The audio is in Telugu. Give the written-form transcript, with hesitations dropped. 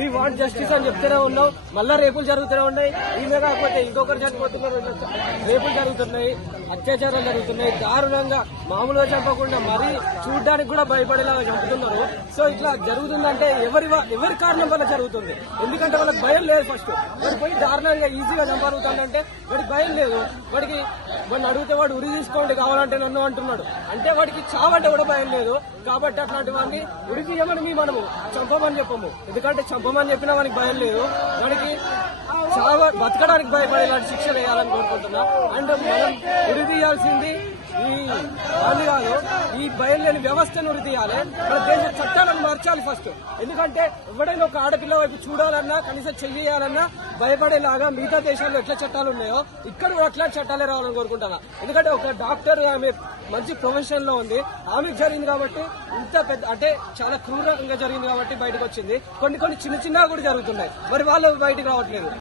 వి వాంట్ జస్టిస్ అని చెప్తూనే ఉన్నాం. మళ్ళా రేపులు జరుగుతూనే ఉన్నాయి. ఈమె కాకపోతే ఇంకొకరు చనిపోతున్నారు, రేపులు జరుగుతున్నాయి, అత్యాచారాలు జరుగుతున్నాయి. దారుణంగా మామూలుగా చంపకుండా మరీ చూడ్డానికి కూడా భయపడేలాగా చంపుతున్నారు. సో ఇట్లా జరుగుతుందంటే ఎవరి కారణం వల్ల జరుగుతుంది? ఎందుకంటే వాళ్ళకి భయం లేదు. ఫస్ట్ వాడు పోయి దారుణంగా ఈజీగా చంపగలుగుతాడంటే వాడికి భయం లేదు. వాడిని అడిగితే వాడు ఉరి తీసుకోండి కావాలంటే నన్ను అంటున్నాడు. అంటే వాడికి చావంటే కూడా భయం లేదు. కాబట్టి అట్లాంటి వాడిని ఉరి తీయమని మనము చంపమని చెప్పము. ఎందుకంటే చంపమని చెప్పినా వానికి భయం లేదు. వాడికి బతకడానికి భయపడేలాంటి శిక్ష వేయాలని కోరుకుంటున్నా. అండ్ మనం ఉరి తీయాల్సింది ఈ వాళ్ళు కాదు, ఈ భయం లేని వ్యవస్థను ఉరి తీయాలి. మన దేశ చట్టాలను మార్చాలి ఫస్ట్. ఎందుకంటే ఎవడైనా ఒక ఆడపిల్ల వైపు చూడాలన్నా కనీసం చెయ్యాలన్నా భయపడేలాగా మిగతా దేశాల్లో ఎట్లా చట్టాలు ఉన్నాయో ఇక్కడ కూడా అట్లాంటి చట్టాలే రావాలని కోరుకుంటున్నా. ఎందుకంటే ఒక డాక్టర్ ఆమె మంచి ప్రొఫెషన్ లో ఉంది, ఆమెకు జరిగింది కాబట్టి ఇంత పెద్ద అంటే చాలా క్రూరంగా జరిగింది కాబట్టి బయటకు వచ్చింది. కొన్ని చిన్న చిన్నగా కూడా జరుగుతున్నాయి, మరి వాళ్ళు బయటకు రావట్లేదు.